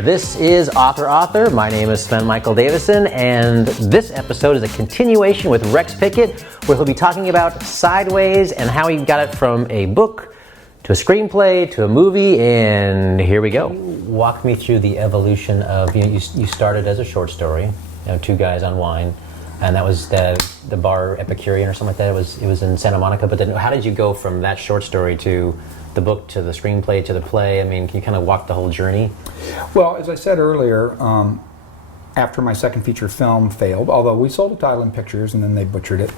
there. This is Author. My name is Sven Davison, and this episode is a continuation with Rex Pickett, where he'll be talking about Sideways and how he got it from a book to a screenplay to a movie, and here we go. Walk me through the evolution of, you started as a short story, Two Guys on Wine, and that was the bar Epicurean or something like that. It was in Santa Monica, but then how did you go from that short story to the book to the screenplay to the play? I mean, can you kind of walk the whole journey? Well, as I said earlier, after my second feature film failed, although we sold it to Island Pictures and then they butchered it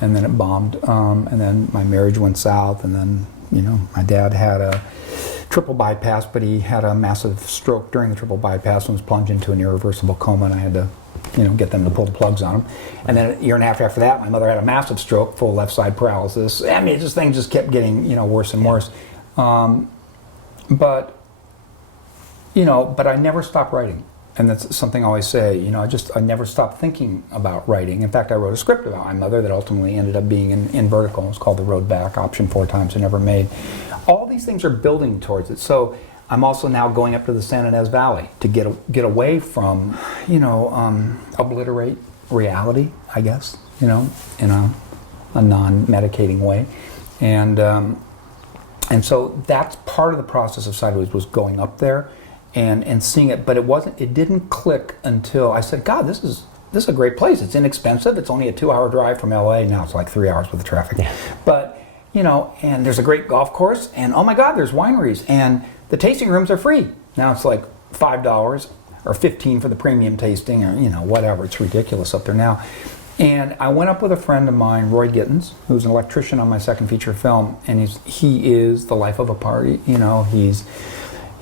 and then it bombed, and then my marriage went south, and then, my dad had a triple bypass, but he had a massive stroke during the triple bypass and was plunged into an irreversible coma, and I had to get them to pull the plugs on him. And then a year and a half after that, my mother had a massive stroke, full left side paralysis. I mean, things just kept getting, worse and worse. But I never stopped writing. And that's something I always say, I never stopped thinking about writing. In fact, I wrote a script about my mother that ultimately ended up being in Vertical. It was called The Road Back, option 4 times, I never made. All these things are building towards it. So I'm also now going up to the San Ynez Valley to get away from, obliterate reality, I guess, in a non-medicating way. And so that's part of the process of Sideways, was going up there and seeing it, but it didn't click until I said, God, this is a great place. It's inexpensive. It's only a 2-hour drive from LA. Now it's like 3 hours with the traffic. Yeah. But, and there's a great golf course, and oh my God, there's wineries, and the tasting rooms are free. Now it's like $5 or $15 for the premium tasting, or whatever. It's ridiculous up there now. And I went up with a friend of mine, Roy Gittins, who's an electrician on my second feature film, and he is the life of a party.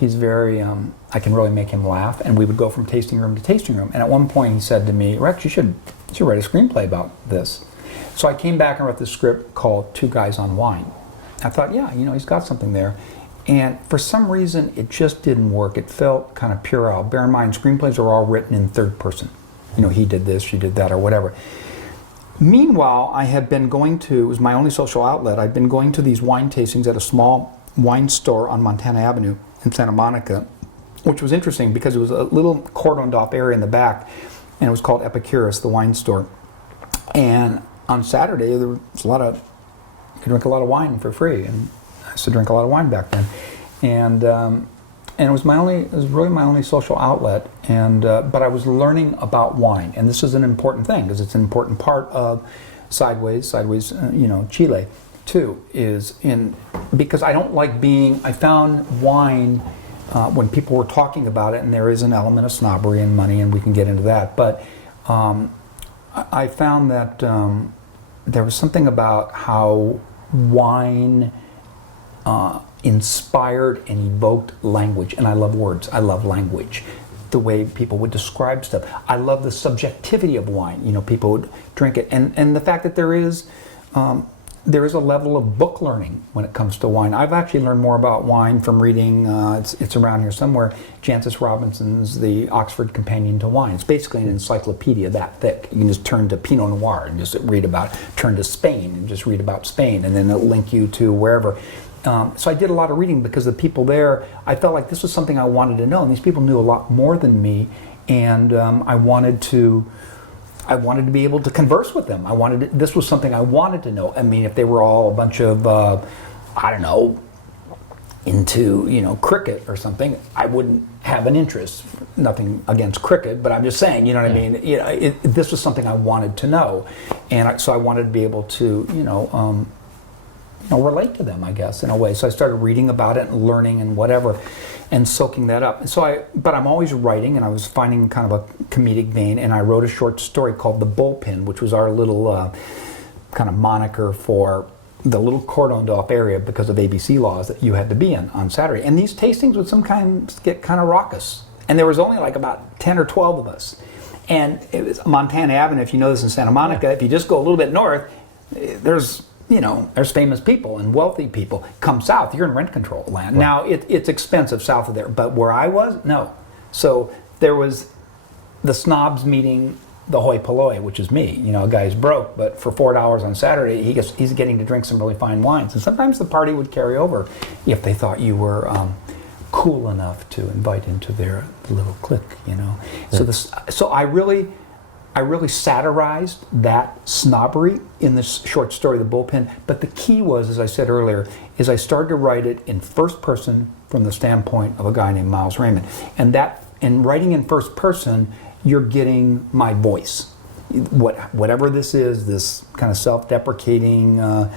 He's very, I can really make him laugh, and we would go from tasting room to tasting room. And at one point he said to me, Rex, you should write a screenplay about this. So I came back and wrote this script called Two Guys on Wine. I thought, yeah, he's got something there. And for some reason, it just didn't work. It felt kind of puerile. Bear in mind, screenplays are all written in third person. He did this, she did that, or whatever. Meanwhile, I had been going to, it was my only social outlet, I'd been going to these wine tastings at a small wine store on Montana Avenue in Santa Monica, which was interesting because it was a little cordoned off area in the back, and it was called Epicurus, the wine store. And on Saturday, there was you could drink a lot of wine for free, and I used to drink a lot of wine back then. And it was really my only social outlet, but I was learning about wine, and this is an important thing because it's an important part of Sideways, Chile too, because I don't like I found wine when people were talking about it, and there is an element of snobbery and money, and we can get into that, but I found that there was something about how wine inspired and evoked language, and I love words. I love language, the way people would describe stuff. I love the subjectivity of wine. People would drink it, and the fact that there is a level of book learning when it comes to wine. I've actually learned more about wine from reading. It's around here somewhere. Jancis Robinson's The Oxford Companion to Wine. It's basically an encyclopedia that thick. You can just turn to Pinot Noir and just read about it. Turn to Spain and just read about Spain, and then it'll link you to wherever. So I did a lot of reading because the people there, I felt like this was something I wanted to know, and these people knew a lot more than me, and I wanted to be able to converse with them. This was something I wanted to know. I mean, if they were all a bunch of, into, cricket or something, I wouldn't have an interest. Nothing against cricket, but I'm just saying, what I mean? This was something I wanted to know, and so I wanted to be able to, relate to them, I guess, in a way. So I started reading about it and learning and whatever, and soaking that up. But I'm always writing, and I was finding kind of a comedic vein, and I wrote a short story called The Bullpen, which was our little kind of moniker for the little cordoned off area because of ABC laws that you had to be in on Saturday. And these tastings would sometimes get kind of raucous. And there was only like about 10 or 12 of us. And it was Montana Avenue, if you know this in Santa Monica, if you just go a little bit north, there's famous people and wealthy people. Come south, you're in rent control land. Right. Now, it's expensive south of there, but where I was, no. So there was the snobs meeting the hoi polloi, which is me. A guy's broke, but for $4 on Saturday, he's getting to drink some really fine wines. And sometimes the party would carry over if they thought you were cool enough to invite into their little clique, you know. So I really satirized that snobbery in this short story, The Bullpen. But the key was, as I said earlier, is I started to write it in first person from the standpoint of a guy named Miles Raymond. And that, in writing in first person, you're getting my voice. Whatever this is, this kind of self-deprecating,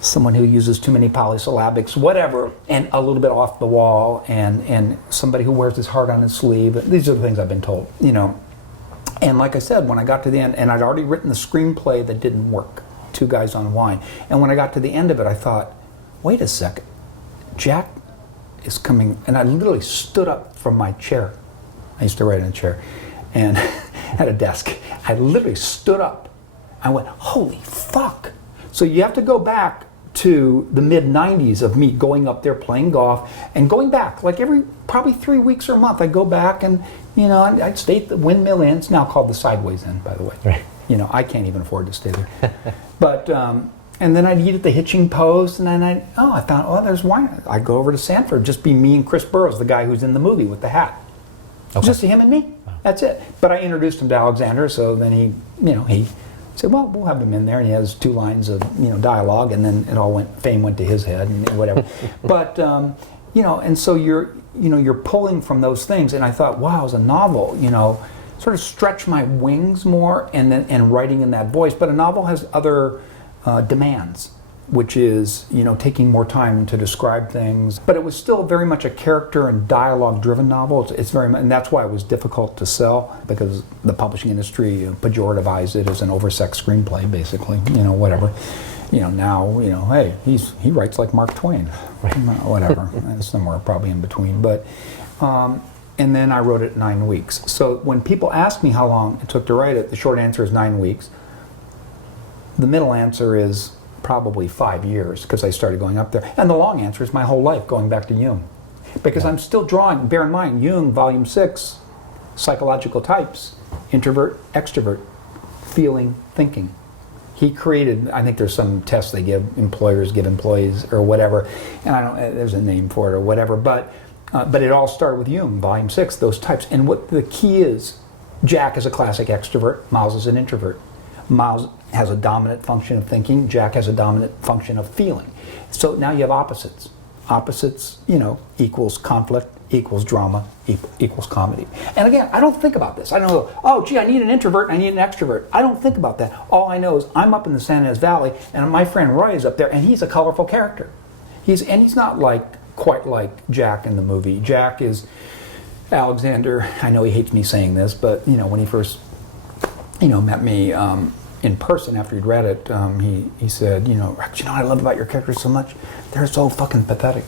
someone who uses too many polysyllabics, whatever, and a little bit off the wall, and somebody who wears his heart on his sleeve. These are the things I've been told, you know. And like I said, when I got to the end, and I'd already written the screenplay that didn't work, Two Guys on Wine. And when I got to the end of it, I thought, wait a second, Jack is coming. And I literally stood up from my chair. I used to write in a chair and at a desk. I literally stood up. I went, holy fuck. So you have to go back to the mid-90s of me going up there playing golf and going back like every probably 3 weeks or a month. I'd go back and, you know, I'd stay at the Windmill Inn. It's now called the Sideways Inn, by the way. Right. You know, I can't even afford to stay there. But and then I'd eat at the Hitching Post, and then I found, oh, there's wine. I'd go over to Sanford, just be me and Chris Burroughs, the guy who's in the movie with the hat. Okay. Just him and me. That's it. But I introduced him to Alexander, so then he said, well, we'll have him in there, and he has 2 lines of, you know, dialogue, and then fame went to his head and whatever. But you know, and so you're pulling from those things, and I thought, wow, as a novel, you know, sort of stretch my wings more, and writing in that voice. But a novel has other demands, which is, you know, taking more time to describe things. But it was still very much a character and dialogue-driven novel. It's very much, and that's why it was difficult to sell, because the publishing industry pejorativized it as an oversexed screenplay, basically. You know, whatever. You know, now, you know, hey, he writes like Mark Twain, right. Whatever, and somewhere probably in between. But and then I wrote it 9 weeks. So when people ask me how long it took to write it, the short answer is 9 weeks. The middle answer is probably 5 years, because I started going up there. And the long answer is my whole life, going back to Jung. Because I'm still drawing, bear in mind, Jung, volume 6, psychological types, introvert, extrovert, feeling, thinking. He created, I think there's some tests they give employees or whatever, and there's a name for it or whatever, but it all started with Jung, volume 6, those types. And what the key is, Jack is a classic extrovert, Miles is an introvert. Miles has a dominant function of thinking, Jack has a dominant function of feeling. So now you have opposites. Opposites, you know, equals conflict, equals drama, equals comedy. And again, I don't think about this. I don't go, oh, gee, I need an introvert and I need an extrovert. I don't think about that. All I know is I'm up in the San Ynez Valley, and my friend Roy is up there, and he's a colorful character. He's not quite like Jack in the movie. Jack is Alexander. I know he hates me saying this, but, you know, when he first, you know, met me in person after he'd read it, he said, you know, Rex, you know what I love about your characters so much? They're so fucking pathetic,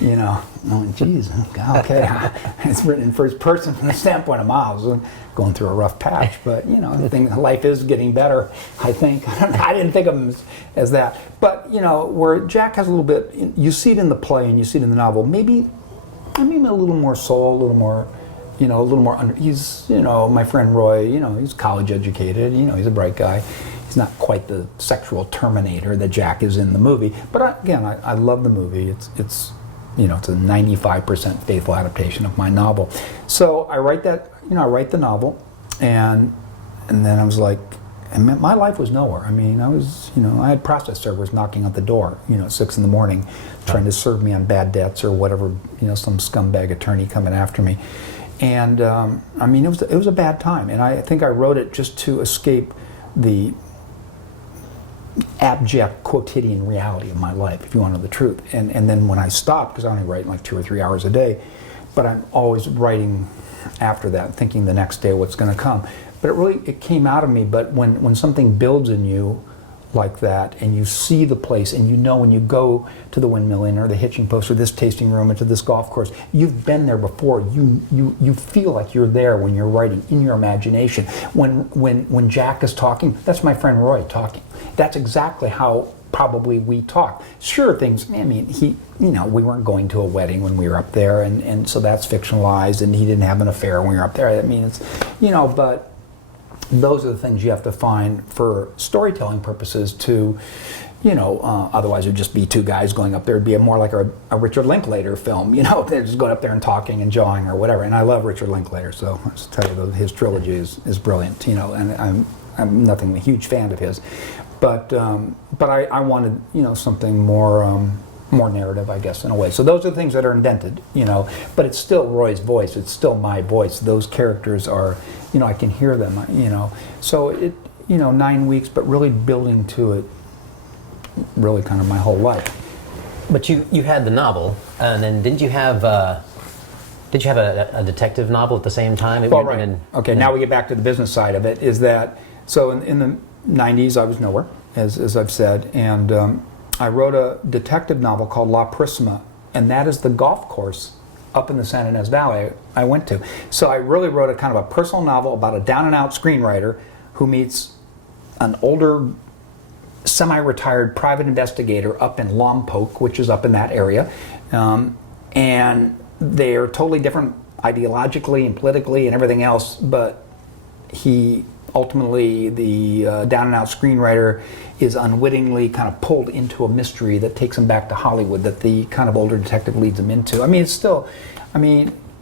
you know. I went, geez, okay. It's written in first person from the standpoint of Miles, going through a rough patch, but, you know, I think life is getting better, I think. I didn't think of him as that. But, you know, where Jack has a little bit, you see it in the play and you see it in the novel, maybe a little more soul, a little more, you know, a little more, he's, you know, my friend Roy, you know, he's college educated, you know, he's a bright guy. He's not quite the sexual terminator that Jack is in the movie. But again, I love the movie. It's you know, it's a 95% faithful adaptation of my novel. So I write that, you know, I write the novel, and then I was like, and my life was nowhere. I mean, I was, you know, I had process servers knocking at the door, you know, at 6 a.m, trying to serve me on bad debts or whatever, you know, some scumbag attorney coming after me. And I mean, it was a bad time, and I think I wrote it just to escape the abject quotidian reality of my life, if you want to know the truth. And then when I stopped, because I only write like 2 or 3 hours a day, but I'm always writing after that, thinking the next day what's going to come. But it came out of me. But when something builds in you like that, and you see the place, and you know when you go to the Windmill Inn or the Hitching Post or this tasting room or to this golf course, you've been there before. You feel like you're there when you're writing in your imagination. When Jack is talking, that's my friend Roy talking. That's exactly how probably we talk. Sure, things, I mean, you know, we weren't going to a wedding when we were up there, and so that's fictionalized, and he didn't have an affair when we were up there. I mean, it's, you know, but those are the things you have to find for storytelling purposes to Otherwise it'd just be two guys going up there. It'd be more like a Richard Linklater film, they're just going up there and talking and jawing or whatever. And I love Richard Linklater, so I'll just tell you, his trilogy is brilliant, and I'm nothing a huge fan of his. But I wanted, something more narrative, I guess, in a way. So those are the things that are indented, but it's still Roy's voice. It's still my voice. Those characters are, I can hear them, So it, 9 weeks, but really building to it really kind of my whole life. But you had the novel, and then did you have a detective novel at the same time? Well, right. Okay, now we get back to the business side of it, is that, so in the 90s I was nowhere, as I've said, and I wrote a detective novel called La Prisma, and that is the golf course up in the San Ynez Valley I went to. So I really wrote a kind of a personal novel about a down-and-out screenwriter who meets an older, semi-retired private investigator up in Lompoc, which is up in that area, and they're totally different ideologically and politically and everything else, but he ultimately, the down-and-out screenwriter, is unwittingly kind of pulled into a mystery that takes him back to Hollywood that the kind of older detective leads him into.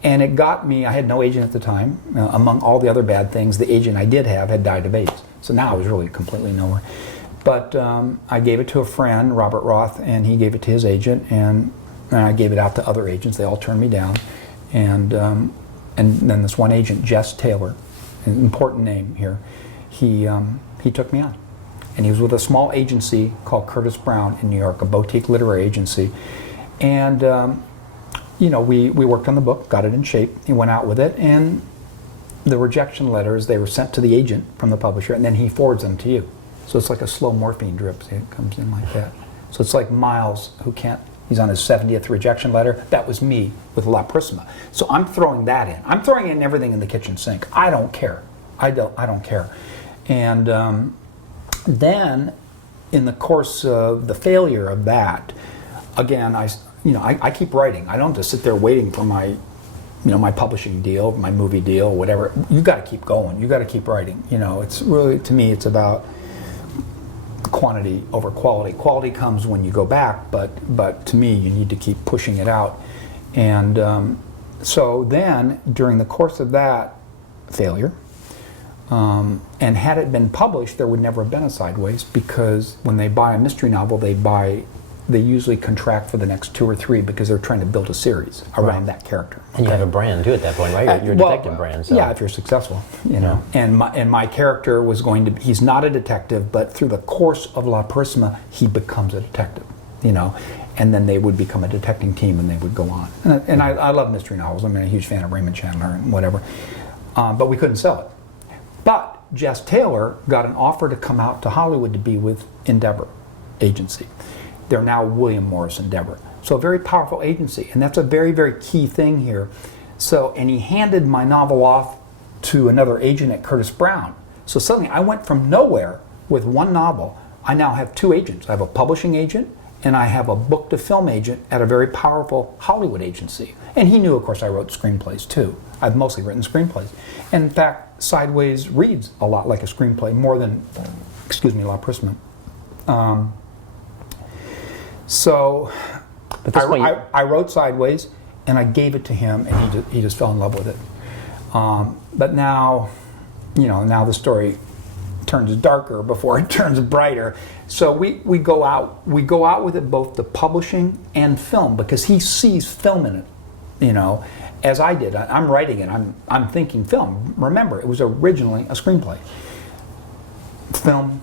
And it got me, I had no agent at the time. Among all the other bad things, the agent I did have had died of AIDS. So now I was really completely nowhere. But I gave it to a friend, Robert Roth, and he gave it to his agent, and I gave it out to other agents. They all turned me down. And then this one agent, Jess Taylor, an important name here, he took me on. And he was with a small agency called Curtis Brown in New York, a boutique literary agency. And, we worked on the book, got it in shape. He went out with it, and the rejection letters, they were sent to the agent from the publisher, and then he forwards them to you. So it's like a slow morphine drip. See, it comes in like that. So it's like Miles, he's on his 70th rejection letter. That was me with La Prisma. So I'm throwing that in. I'm throwing in everything in the kitchen sink. I don't care. I don't care. And then, in the course of the failure of that, again, I keep writing. I don't just sit there waiting for my publishing deal, my movie deal, whatever. You got to keep going. You got to keep writing. It's really, to me, it's about quantity over quality. Quality comes when you go back, but to me, you need to keep pushing it out. And so then, during the course of that failure, and had it been published, there would never have been a Sideways, because when they buy a mystery novel, they usually contract for the next 2 or 3 because they're trying to build a series around that character. And you have a brand too at that point, right? You're a detective brand. So. Yeah, if you're successful, And my character was he's not a detective, but through the course of La Prisma, he becomes a detective, And then they would become a detecting team, and they would go on. And I love mystery novels. I'm a huge fan of Raymond Chandler and whatever. But we couldn't sell it. But Jess Taylor got an offer to come out to Hollywood to be with Endeavor Agency. They're now William Morris Endeavor. So a very powerful agency, and that's a very, very key thing here. So, and he handed my novel off to another agent at Curtis Brown. So suddenly I went from nowhere with one novel. I now have 2 agents. I have a publishing agent, and I have a book to film agent at a very powerful Hollywood agency. And he knew, of course, I wrote screenplays too. I've mostly written screenplays. And in fact, Sideways reads a lot like a screenplay, more than, La Prisma. So I wrote Sideways, and I gave it to him, and he just fell in love with it. But now, now the story turns darker before it turns brighter. So we go out with it, both the publishing and film, because he sees film in it, as I did. I'm writing it. I'm thinking film. Remember, it was originally a screenplay. Film,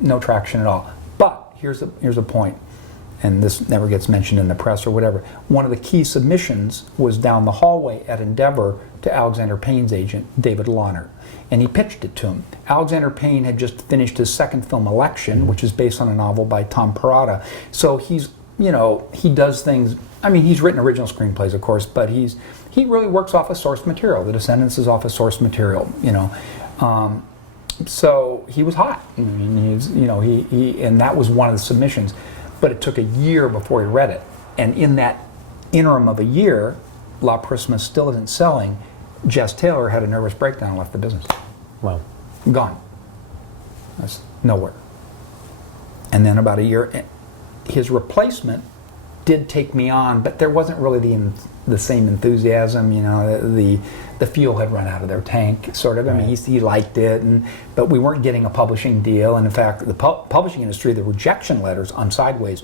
no traction at all. But here's a point, and this never gets mentioned in the press or whatever. One of the key submissions was down the hallway at Endeavor to Alexander Payne's agent, David Launer, and he pitched it to him. Alexander Payne had just finished his second film, Election, which is based on a novel by Tom Perrotta. So he does things. He's written original screenplays, of course, but he really works off of source material. The Descendants is off of source material, So he was hot. And that was one of the submissions. But it took a year before he read it. And in that interim of a year, La Prisma still isn't selling. Jess Taylor had a nervous breakdown and left the business. Wow. Gone. That's nowhere. And then about a year, his replacement did take me on, but there wasn't really the same enthusiasm. You know, the fuel had run out of their tank, sort of. I mean, he liked it, but we weren't getting a publishing deal. And in fact, the publishing industry, the rejection letters on Sideways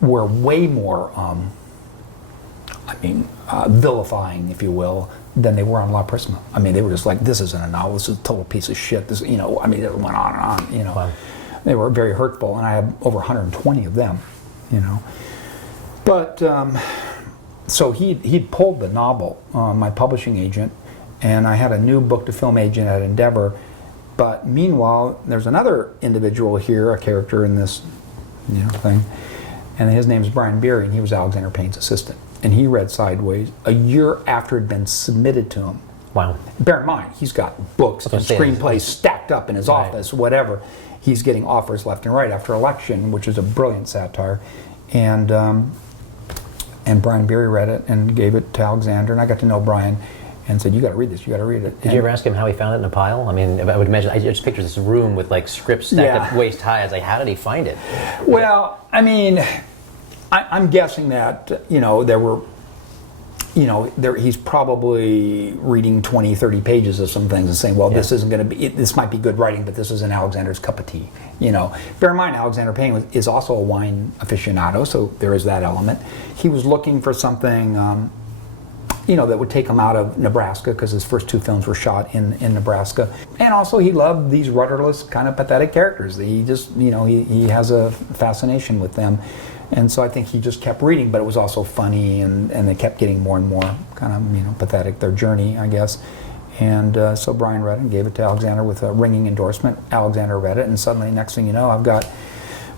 were way more, vilifying, if you will, than they were on La Prisma. I mean, they were just like, this isn't a novel, this is a total piece of shit. This, you know, I mean, it went on and on, you know. Wow. They were very hurtful, and I have over 120 of them, you know. But, so he'd pulled the novel, my publishing agent, and I had a new book-to-film agent at Endeavor. But meanwhile, there's another individual here, a character in this, you know, thing, and his name's Brian Beery, and he was Alexander Payne's assistant. And he read Sideways a year after it had been submitted to him. Wow. Bear in mind, he's got books and screenplays stacked up in his office, whatever. He's getting offers left and right after election, which is a brilliant satire. And Brian Beery read it and gave it to Alexander, and I got to know Brian and said, you got to read this, you got to read it. Did you ever ask him how he found it in a pile? I mean, I would imagine, I just picture this room with like scripts stacked up waist high. I was like, how did he find it? Well, I mean, I'm guessing that, you know, there were, you know, he's probably reading 20, 30 pages of some things and saying, well, this isn't going to be, this might be good writing, but this isn't Alexander's cup of tea, you know. Bear in mind, Alexander Payne is also a wine aficionado, so there is that element. He was looking for something, you know, that would take him out of Nebraska, because his first two films were shot in Nebraska. And also he loved these rudderless, kind of pathetic characters. He just, you know, he has a fascination with them. And so I think he just kept reading, but it was also funny, and they kept getting more and more kind of, you know, pathetic, their journey, I guess. And so Brian read it and gave it to Alexander with a ringing endorsement. Alexander read it, and suddenly, next thing you know, I've got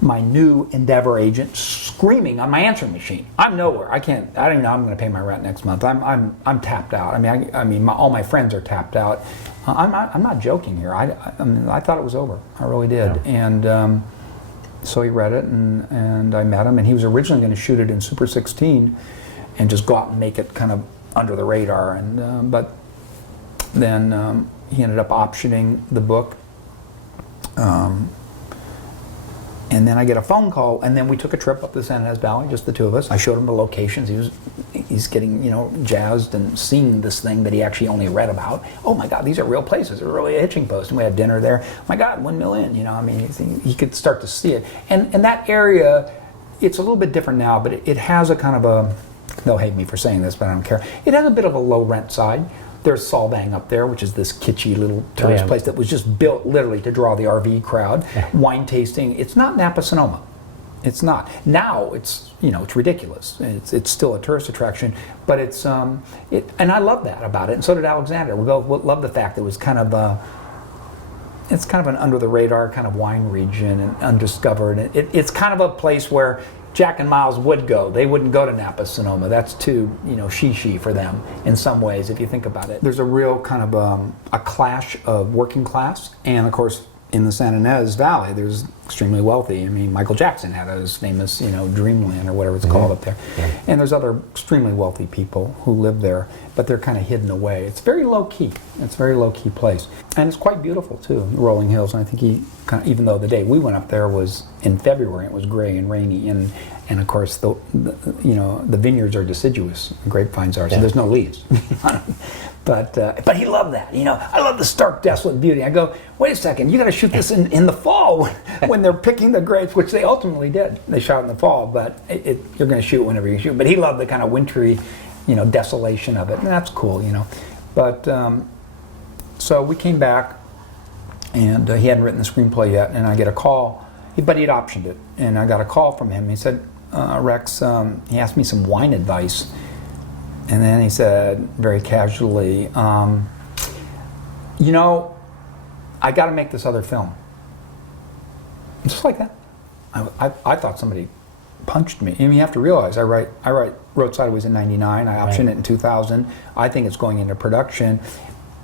my new Endeavor agent screaming on my answering machine. I'm nowhere. I don't even know how I'm going to pay my rent next month. I'm tapped out. I mean, all my friends are tapped out. I'm not joking here. I mean, I thought it was over. I really did. Yeah. And so he read it, and I met him, and he was originally going to shoot it in Super 16 and just go out and make it kind of under the radar. And but then he ended up optioning the book. And then I get a phone call, and then we took a trip up the San Ynez Valley, just the two of us. I showed him the locations. He's getting, you know, jazzed and seeing this thing that he actually only read about. Oh my God, these are real places. They're really a hitching post. And we had dinner there. My God, windmill inn. You know, I mean, he could start to see it. And that area, it's a little bit different now, but it has a kind of a, they'll hate me for saying this, but I don't care. It has a bit of a low rent side. There's Solvang up there, which is this kitschy little tourist place that was just built literally to draw the RV crowd. Wine tasting. It's not Napa Sonoma. It's not. Now it's, you know, it's ridiculous. It's still a tourist attraction, but it's and I love that about it, and so did Alexander. We both love the fact that it was kind of it's kind of an under the radar kind of wine region and undiscovered. It's kind of a place where Jack and Miles would go. They wouldn't go to Napa Sonoma. That's too, you know, she for them in some ways, if you think about it. There's a real kind of a clash of working class, and of course in the San Ynez Valley there's extremely wealthy. I mean, Michael Jackson had his famous, you know, Dreamland or whatever it's called up there. And there's other extremely wealthy people who live there, but they're kind of hidden away. It's very low key. It's a very low key place, and it's quite beautiful too, the rolling hills. And I think he kind of, even though the day we went up there was in February, it was gray and rainy, and of course the you know, the vineyards are deciduous, grapevines are, so there's no leaves. But he loved that. You know, I love the stark, desolate beauty. I go, wait a second, you got to shoot this in the fall when they're picking the grapes, which they ultimately did. They shot in the fall, but you're going to shoot whenever you shoot. But he loved the kind of wintry, you know, desolation of it, and that's cool, you know. But so we came back, and he hadn't written the screenplay yet, and I get a call, but he'd optioned it, and I got a call from him. He said, Rex, he asked me some wine advice. And then he said, very casually, you know, I got to make this other film. Just like that. I thought somebody punched me. I mean, you have to realize, I wrote Sideways in '99. I optioned it in 2000. I think it's going into production.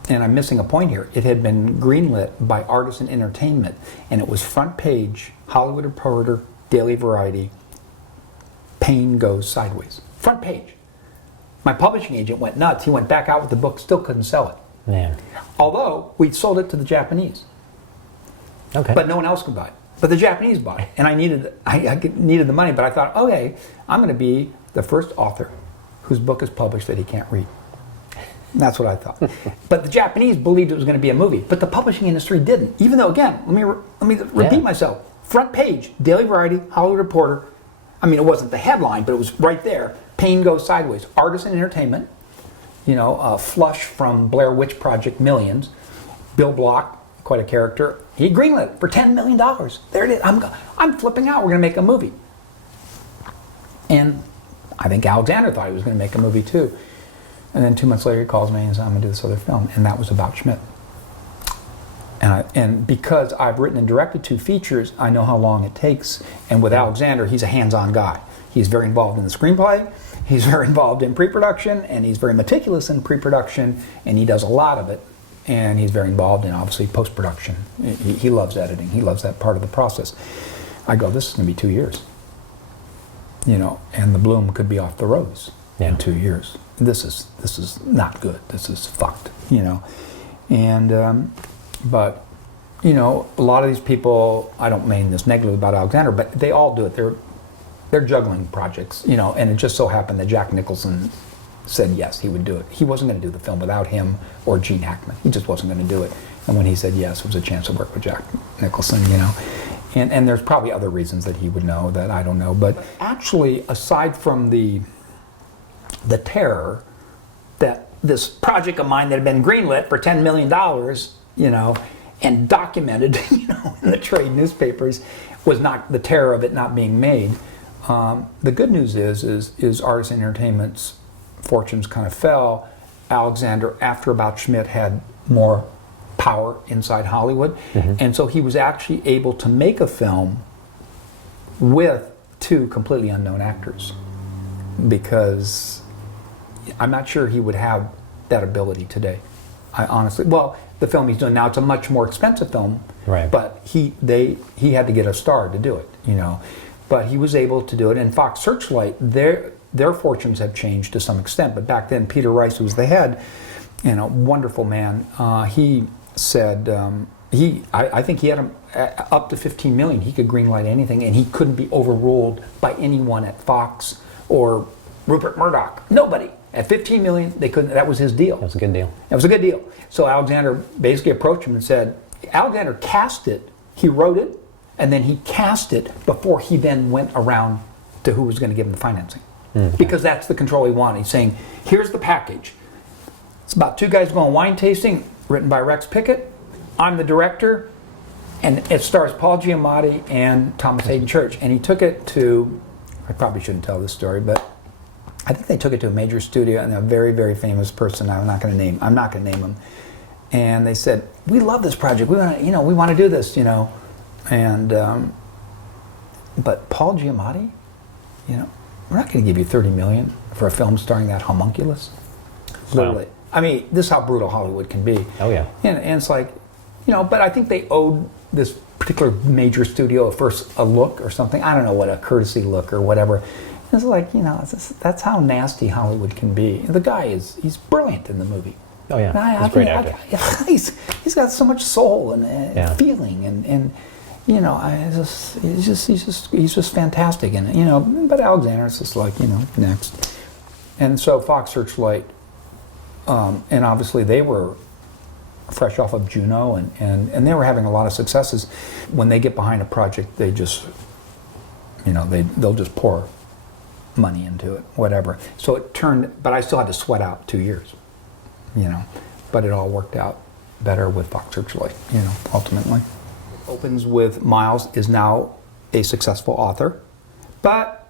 And I'm missing a point here. It had been greenlit by Artisan Entertainment, and it was front page, Hollywood Reporter, Daily Variety, Payne Goes Sideways. Front page. My publishing agent went nuts. He went back out with the book, still couldn't sell it. Man. Although we'd sold it to the Japanese. Okay. But no one else could buy it. But the Japanese bought it, and I needed the money. But I thought, okay, I'm going to be the first author whose book is published that he can't read. And that's what I thought. But the Japanese believed it was going to be a movie, but the publishing industry didn't. Even though, again, let me repeat myself. Front page, Daily Variety, Hollywood Reporter. I mean, it wasn't the headline, but it was right there. Pain goes sideways. Artisan Entertainment. Flush from Blair Witch Project Millions. Bill Block, quite a character. He greenlit it for $10 million. There it is. I'm flipping out. We're going to make a movie. And I think Alexander thought he was going to make a movie too. And then 2 months later he calls me and says, I'm going to do this other film. And that was about Schmidt. And because I've written and directed 2 features, I know how long it takes. And with Alexander, he's a hands-on guy. He's very involved in the screenplay. He's very involved in pre-production. And he's very meticulous in pre-production. And he does a lot of it. And he's very involved in, obviously, post-production. He loves editing. He loves that part of the process. I go, this is going to be 2 years. And the bloom could be off the rose in 2 years. This is not good. This is fucked, And, but, a lot of these people, I don't mean this negatively about Alexander, but they all do it. They're juggling projects, and it just so happened that Jack Nicholson said yes, he would do it. He wasn't going to do the film without him or Gene Hackman. He just wasn't going to do it. And when he said yes, it was a chance to work with Jack Nicholson, And there's probably other reasons that he would know that I don't know. But actually, aside from the terror that this project of mine that had been greenlit for $10 million, and documented, in the trade newspapers, was not the terror of it not being made. The good news is Artisan Entertainment's fortunes kind of fell. Alexander, after About Schmidt, had more power inside Hollywood, and so he was actually able to make a film with 2 completely unknown actors, because I'm not sure he would have that ability today. I honestly, the film he's doing now, it's a much more expensive film, right? But he had to get a star to do it, But he was able to do it, and Fox Searchlight, their fortunes have changed to some extent. But back then, Peter Rice, who was the head, wonderful man, he said I think he had up to $15 million. He could greenlight anything, and he couldn't be overruled by anyone at Fox or Rupert Murdoch. Nobody. At $15 million, they couldn't. That was his deal. That was a good deal. That was a good deal. So Alexander basically approached him and said, Alexander cast it. He wrote it, and then he cast it before he then went around to who was going to give him the financing. Because that's the control he wanted. He's saying, here's the package. It's about 2 guys going wine tasting, written by Rex Pickett. I'm the director, and it stars Paul Giamatti and Thomas Hayden Church. And he took it to, I probably shouldn't tell this story, but I think they took it to a major studio, and a very, very famous person I'm not going to name him. And they said, we love this project. We want to do this, And but Paul Giamatti, we're not going to give you $30 million for a film starring that homunculus. Literally. Wow. I mean, this is how brutal Hollywood can be. Oh yeah. And it's like, but I think they owed this particular major studio a look or something. I don't know what, a courtesy look or whatever. It's like, that's how nasty Hollywood can be. The guy he's brilliant in the movie. Oh yeah, he's a great actor. He's got so much soul and feeling and he's just fantastic in it. But Alexander's just like, next. And so Fox Searchlight, and obviously they were fresh off of Juno and they were having a lot of successes. When they get behind a project, they just, they'll just pour money into it, whatever. So it turned, but I still had to sweat out 2 years, but it all worked out better with Fox Searchlight, ultimately. Opens with Miles is now a successful author, but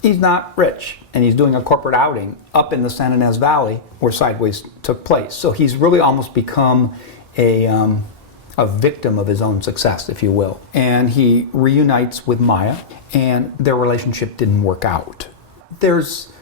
he's not rich, and he's doing a corporate outing up in the San Ynez Valley where Sideways took place. So he's really almost become a victim of his own success, if you will. And he reunites with Maya, and their relationship didn't work out. There's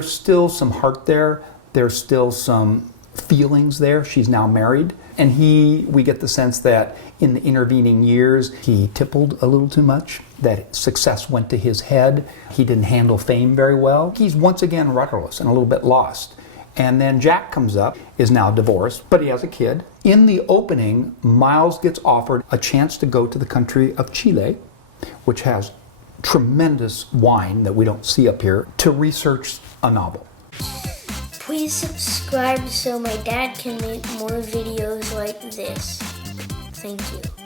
still some heart there. There's still some feelings there. She's now married. And we get the sense that in the intervening years, he tippled a little too much, that success went to his head. He didn't handle fame very well. He's once again rudderless and a little bit lost. And then Jack comes up, is now divorced, but he has a kid. In the opening, Miles gets offered a chance to go to the country of Chile, which has tremendous wine that we don't see up here, to research a novel. Please subscribe so my dad can make more videos like this. Thank you.